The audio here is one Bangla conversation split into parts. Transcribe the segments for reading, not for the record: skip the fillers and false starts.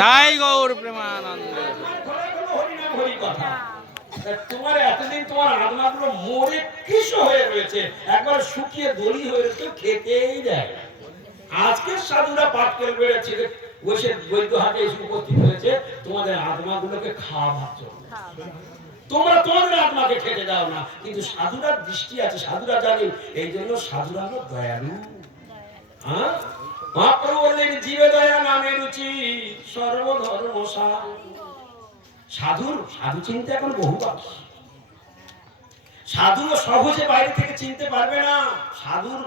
তাই গৌর প্রেমানন্দ। হরি কথা তোমার এতদিন তোমার আত্মাগুলো মরে কৃষ হয়ে রয়েছে, একবার শুকিয়ে দড়ি হয়ে রয়েছে, খেতেই দেয়। আজকে সাধুরা পাঠ করে বেড়েছে, বসে বৈদ্য হাটে এসে উপস্থিত হয়েছে তোমাদের আত্মাগুলোকে খাওয়াবার জন্য। তোমরা তোমাদের আত্মাকে খেতে দাও না, কিন্তু সাধুরার দৃষ্টি আছে, সাধুরা জানেন, এই জন্য সাধুরা হলো দয়ালু। হ্যাঁ, মহাপ্রভু বললেন জীবে দয়া নামে রুচি সর্বধর্ম সাধু চিনতে এখন বহু বাকি। সাধু সহজে বাইরে থেকে চিনতে পারবে না। সাধুর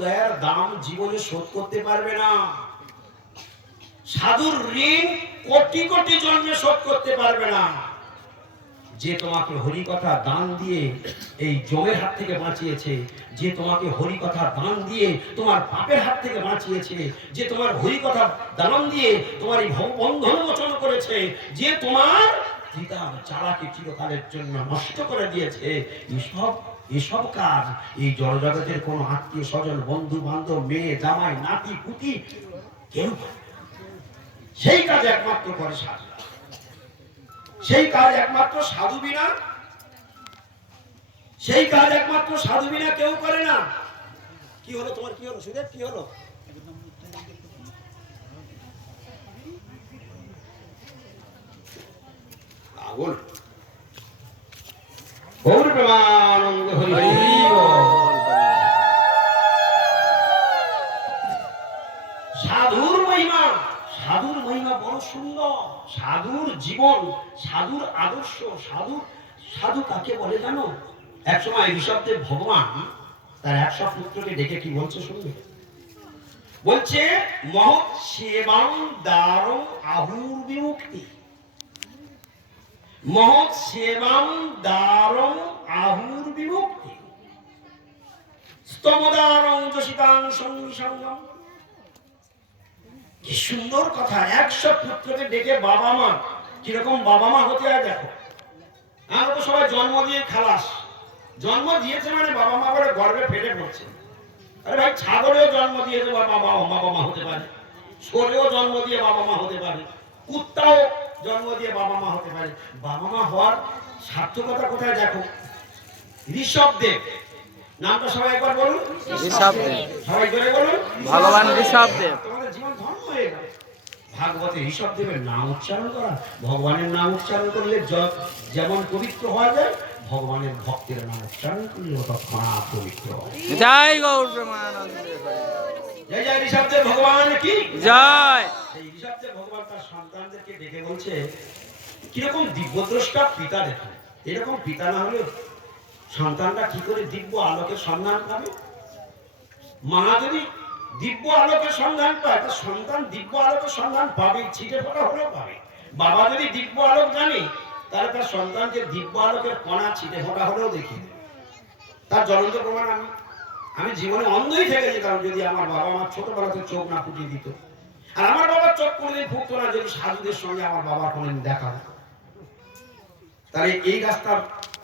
দয়ার দাম জীবনে শোধ করতে পারবে না। সাধুর ঋণ কোটি কোটি জন্মে শোধ করতে পারবে না। যে তোমাকে হরি কথা দান দিয়ে এই জমের হাত থেকে বাঁচিয়েছে, যে তোমাকে হরি কথা দান দিয়ে তোমার পাপের হাত থেকে বাঁচিয়েছে, যে তোমার হরি কথা দান দিয়ে তোমার এই ভববন্ধন মোচন করেছে, যে তোমার পিতার চালাকে চিরকালের জন্য নষ্ট করে দিয়েছে, এসব কাজ এই জড়জগতের কোনো আত্মীয় স্বজন, বন্ধু বান্ধব, মেয়ে জামাই নাতি পুতি কেউ সেই কাজ একমাত্র করে সাধু। সেই কাজ একমাত্র সাধু বিনা কেউ করে না। কি হলো তোমার, কি হলো সুদেব, কি হলো? আগুন গৌর প্রেমানন্দ হরি হরি বল। সাধুর মহিমা বড় সুন্দর। সাধুর জীবন, সাধুর আদর্শ, সাধু কাকে বলে জানো? এক সময় ঋষভদেব ভগবান তার 100 পুত্রকে ডেকে কি বলছে শুনবে? বলছে মহৎ সেবাং দারং আহুর বিমুক্তি, মহৎ সেবাং দারং আহুর বিমুক্তি, স্তমদারং যশিতাং সঙ্গী সঙ্গম। কি সুন্দর কথা! 100 পুত্রকে ডেকে বাবা মা, কিরকম বাবা মা হতে হয় দেখো। আমরা তো সবাই জন্ম দিয়ে খালাস, জন্ম দিয়েছে মানে বাবা মা বলে গর্বে ফেটে পড়ছে। আরে ভাই, ছাগলেও জন্ম দিয়েছে বাবা মা হতে পারে, ছোলেও জন্ম দিয়ে বাবা মা হতে পারে, কুত্তাও জন্ম দিয়ে বাবা মা হতে পারে। বাবা মা হওয়ার সার্থকতা কোথায় দেখো। ঋষভদেব নামটা সবাই একবার বলুন, সবাই করে বলুন, ভগবান ঋষভদেব। তোমাদের জীবন ধন্য হয়ে যাবে। ভাগবতে ঋষভদেবের নাম উচ্চারণ করা, ভগবানের নাম উচ্চারণ করলে যেমন পবিত্র হওয়া যায়, ভগবানের ভক্তের নাম উচ্চারণ করলে তৎক্ষণাৎ পবিত্র হয়। জয় গৌর প্রেমানন্দ। জয় জয় ঋষভদেব ভগবান কি জয়। সেই ঋষভদেব ভগবান তার সন্তানদেরকে ডেকে বলছে কিরকম দিব্যদ্রষ্টা পিতা দেখেন। এরকম পিতা না হলে সন্তানটা কি করে দিব্য আলোকের সন্ধান পাবে? মা যদি দিব্য আলোকের সন্ধান পায়, তার সন্তান দিব্য আলোকের সন্ধান পাবে, ছিটে ফোটা হলেও পাবে। বাবা যদি দিব্য আলোক জানে, তাহলে তার সন্তানকে দিব্য আলোকের কণা ছিটে ফোটা হলেও দেখিয়ে দেবে। তার জ্বলন্ত প্রমাণ আমি জীবনে অন্ধই থেকে যেতাম যদি আমার বাবা আমার ছোটবেলাতে চোখ না ফুটিয়ে দিত। আর আমার বাবার চোখ কোনোদিন ফুটতো না যদি সাধুদের সঙ্গে আমার বাবার কোনোদিন দেখা হতো। তাহলে এই রাস্তার,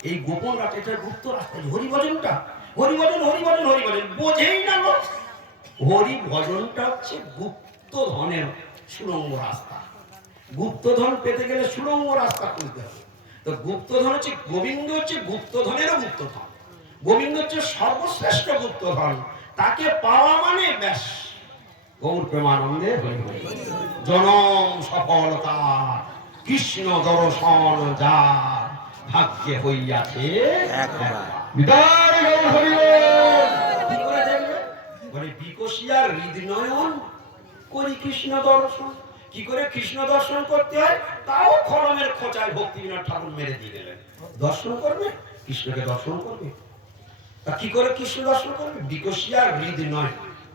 এই গোপন রাস্তা, এটা গুপ্ত রাস্তা। হরিভজনটা, হরিভজন বোঝেই না লোক। হরিভজনটা হচ্ছে গুপ্তধনের সুড়ঙ্গ রাস্তা। গুপ্তধন পেতে গেলে সুড়ঙ্গ রাস্তা খুলতে হবে। তো গুপ্তধন হচ্ছে, গোবিন্দ হচ্ছে গুপ্তধনেরও গুপ্তধন। গোবিন্দ হচ্ছে সর্বশ্রেষ্ঠ গুপ্তধন। তাকে পাওয়া মানে ব্যাস গৌর প্রেমানন্দে জনম সফলতা, কৃষ্ণ দর্শন যার ভাগ্যে হইয়াছে বিকশিয়ার হৃদনয়ন করি কৃষ্ণ দর্শন। কি করে কৃষ্ণ দর্শন করতে হয় তাও খড়মের খোঁচায় ভক্তিবিনোদ ঠাকুর মেরে দিয়ে গেলেন। দর্শন করবে, কৃষ্ণকে দর্শন করবে। তা কি করে কৃষ্ণ দর্শন করবে? বিকশিয়ার হৃদনয়ন,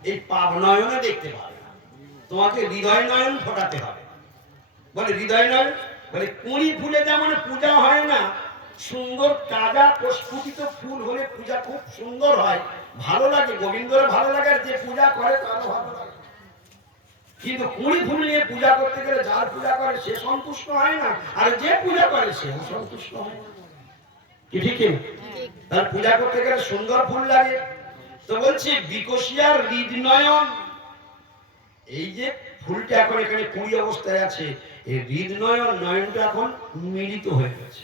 এই পাপ নয়নে দেখতে পাবে না, তোমাকে হৃদয় নয়ন ফোটাতে হবে। বলে হৃদয় নয়ন, বলে কুঁড়ি ফুলে যেমন পূজা হয় না, সুন্দর তাজা প্রস্ফুটিত ফুল হলে পূজা খুব সুন্দর হয়, ভালো লাগে, গোবিন্দর ভালো লাগে, আর যে পূজা করে তারও ভালো লাগে। কিন্তু কুঁড়ি ফুল নিয়ে পূজা করতে গেলে যার পূজা করে সে সন্তুষ্ট হয় না, আর যে পূজা করে সে সন্তুষ্ট হয় না। কি ঠিক? তার পূজা করতে গেলে সুন্দর ফুল লাগে। তো বলছি বিকশিয়ার হৃদনয়ন, এই যে ফুলটা এখন এখানে কুড়ি অবস্থায় আছে, এই হৃদনয়ন নয়নটা এখন মিলিত হয়ে গেছে,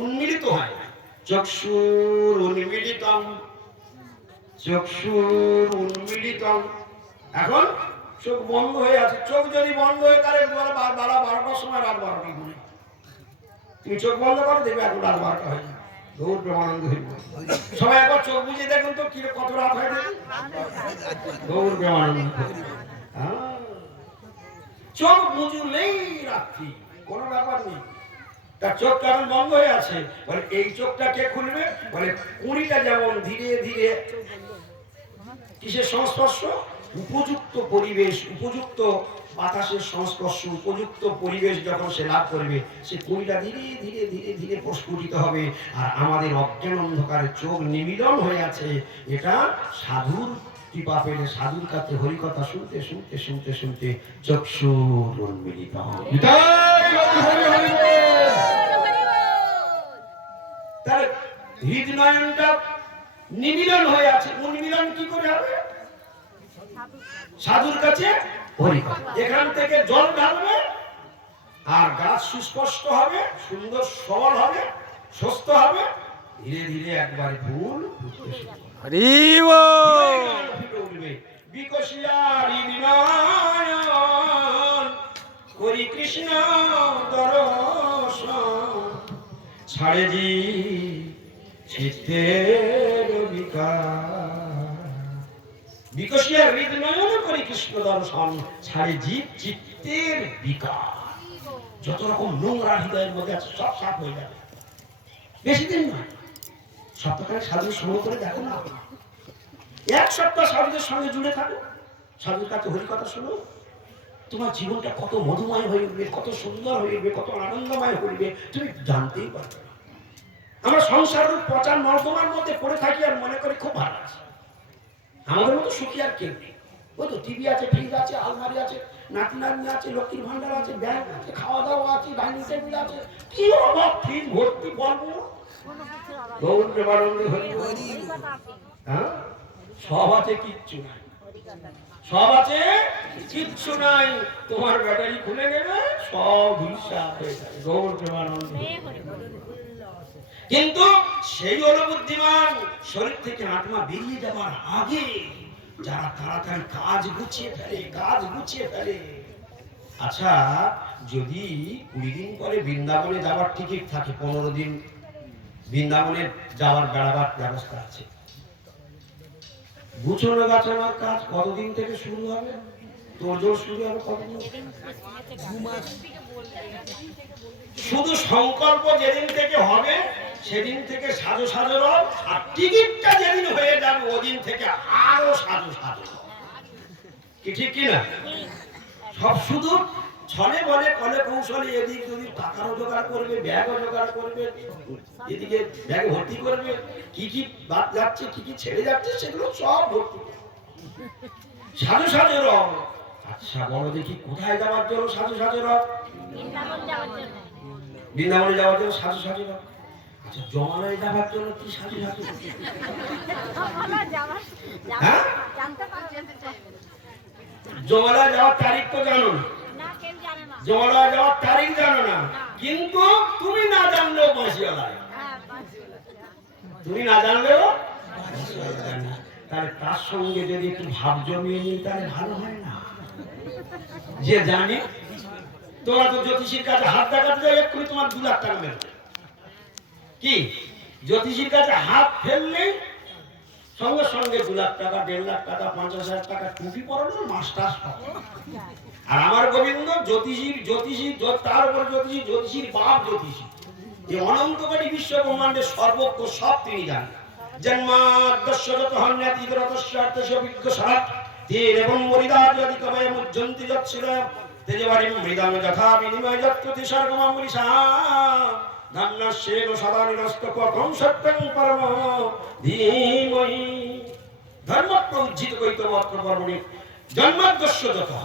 উন্মিলিত হয় না। চক্ষুর উন্মিলিতম, চক্ষুর উন্মিলিতম। এখন চোখ বন্ধ হয়ে আছে। চোখ যদি বন্ধ হয়ে তাহলে 12টার সময়, রাত 12টা ঘুরে তুমি চোখ বন্ধ করো, দেখবে এখন রাত 12টা হয়ে যাবে। গৌর প্রেমানন্দ হইল। সবাই একবার চোখ বুঝে দেখুন তো কি কত রাত হয়ে যাবে। গৌর প্রেমানন্দ। চোখ বুঝলেই রাত্রি, কোনো ব্যাপার নেই। তার চোখ কারণ বন্ধ হয়ে আছে, বলে এই চোখটা কে খুলবে? বলে কুড়িটা যেমন ধীরে ধীরে কিসের সংস্পর্শ? উপযুক্ত পরিবেশ, উপযুক্ত বাতাসের সংস্পর্শ, উপযুক্ত পরিবেশ যখন সে লাভ করবে, সে কুড়িটা ধীরে ধীরে ধীরে ধীরে প্রস্ফুটিত হবে। আর আমাদের অজ্ঞান অন্ধকারে চোখ নিমিলন হয়ে আছে, এটা সাধুর কৃপা পেলে, সাধুর কাছে হরিকথা শুনতে শুনতে শুনতে শুনতে চক্ষুর উন্মিলিত হয়। তার হৃদনয়নটা নিমিলন হয়ে আছে। উন্মিলন কি করে হবে? সাধুর কাছে হরিকথা। এখান থেকে জল ঢালবে আর গাছ সুস্পষ্ট হবে, সুন্দর সবল হবে, সুস্থ হবে, ধীরে ধীরে একবার ফুল ফুটতে শুরু হবে। হরি বল। উঠবে বিকশিয়া হৃদনয়ন, হরি কৃষ্ণ দর্শন, ছাড়ে জি চিত্তের বিকার। বিকশিয়া হৃদনয়ন, হরি কৃষ্ণ দর্শন, ছাড়ে জীব চিত্তের বিকার। যত রকম নোংরা হৃদয়ের মধ্যে আছে সব সাফ হয়ে যাবে। বেশি দিন নয়, সপ্তাহে সাধুর সঙ্গ করে দেখো না, এক সপ্তাহ সাধুদের সঙ্গে জুড়ে থাকো, সাধুর কাছে হরিকথা শোনো, তোমার জীবনটা কত মধুময় হয়ে উঠবে, কত সুন্দর হয়ে উঠবে, কত আনন্দময় হয়ে উঠবে, তুমি জানতেই পারবে না। আমরা সংসারের পচা নর্দমার মধ্যে পড়ে থাকি আর মনে করি খুব ভালো আছে। আমাদের মতো সুখী আর কেউ নেই। ওই তো টিভি আছে, ফ্রিজ আছে, আলমারি আছে, নাতি নাতনি আছে, লক্ষ্মীর ভান্ডার আছে, ব্যাংক আছে, খাওয়া দাওয়া আছে, ডাইনিং টেবিল আছে, কি অভাব, ফ্রিজ ভর্তি বলবো। গৌর প্রেমানন্দ হরি হরি। হ্যাঁ, সব আছে, কিচ্ছু নাই। সব আছে, কিচ্ছু নাই। তোমার ব্যাটারি খুলে গেলে সব হিসাব হয়ে যাবে। গৌর প্রেমানন্দ। কিন্তু সেই হলো বুদ্ধিমান, শরীর থেকে আত্মা বেরিয়ে যাবার আগে যারা তাড়াতাড়ি কাজ গুছিয়ে ফেলে, কাজ গুছিয়ে ফেলে। আচ্ছা, যদি 20 দিন পরে বৃন্দাবনে যাওয়ার টিকিট থাকে, 15 দিন বৃন্দাবনে যাওয়ার বেড়াবার ব্যবস্থা আছে, গুছানো গাছানোর কাজ কতদিন থেকে শুরু হবে? তোর শুরু হবে কতদিন? শুধু সংকল্প যেদিন থেকে হবে সেদিন থেকে সাজো সাজো রব, আর টিকিটটা যেদিন হয়ে যাবে ওদিন থেকে আরো সাজো সাজো। কি ঠিক কিনা? সব শুধু ছলে বলে কলে কৌশলে এদিক ওদিক টাকারও জোগাড় করবে, ব্যাগও জোগাড় করবে, এদিকে ব্যাগ ভর্তি করবে, কি কি বাদ যাচ্ছে, কি কি ছেড়ে যাচ্ছে, সেগুলো সব ভর্তি সাজো সাজো রব। আচ্ছা বলো দেখি, কোথায় যাওয়ার জন্য সাজো সাজো রব? বৃন্দাবনে যাওয়ার জন্য সাজো সাজো রব। আচ্ছা, জমালয়ে যাওয়ার জন্য কি সাজো সাজো? হ্যাঁ, জমালয়ে যাওয়ার তারিখ তো জানো না, জমালয়ে যাওয়ার তারিখ জানো না, কিন্তু তুমি না জানলেও বাঁশিওয়ালায়, তুমি না জানলেও তাহলে তার সঙ্গে যদি একটু ভাব জমিয়ে নিই তাহলে ভালো হয় না? যে জানে, তোমরা তো জ্যোতিষীর কাছে হাত দেখাতে যাও, এক্ষুনি তোমার 2 লাখ টাকা মেরে কি? জ্যোতিষীর কাছে হাত ফেললে সঙ্গে সঙ্গে 2 লাখ টাকা, 1.5 লাখ টাকা, 50,000 টাকা টুপি পরানোর মাস্টার সব। আর আমার গোবিন্দ জ্যোতিষী, তার উপর জ্যোতিষীর বাপ জ্যোতিষী। এই অনন্ত কোটি বিশ্ব ব্রহ্মাণ্ডের সর্বজ্ঞ, সব তিনি জানেন। জন্মাদ্যস্য যতহন্যাতি দরতস্যার্থস্য বিজ্ঞসারাৎ তেন এবং মরিদাযদি কবয় মুজ্জন্তি যৎসির তেজবারিম মৃদাম যথা বিনিময় যত্রতি সর্গমামৃষা ধান্যস্যেন সদা নিরস্তকং সত্যং পরম ধীমহি। ধর্মপ্র উজ্জিত কৈতবত্র পর্বণি জন্মাদ্যস্য যতঃ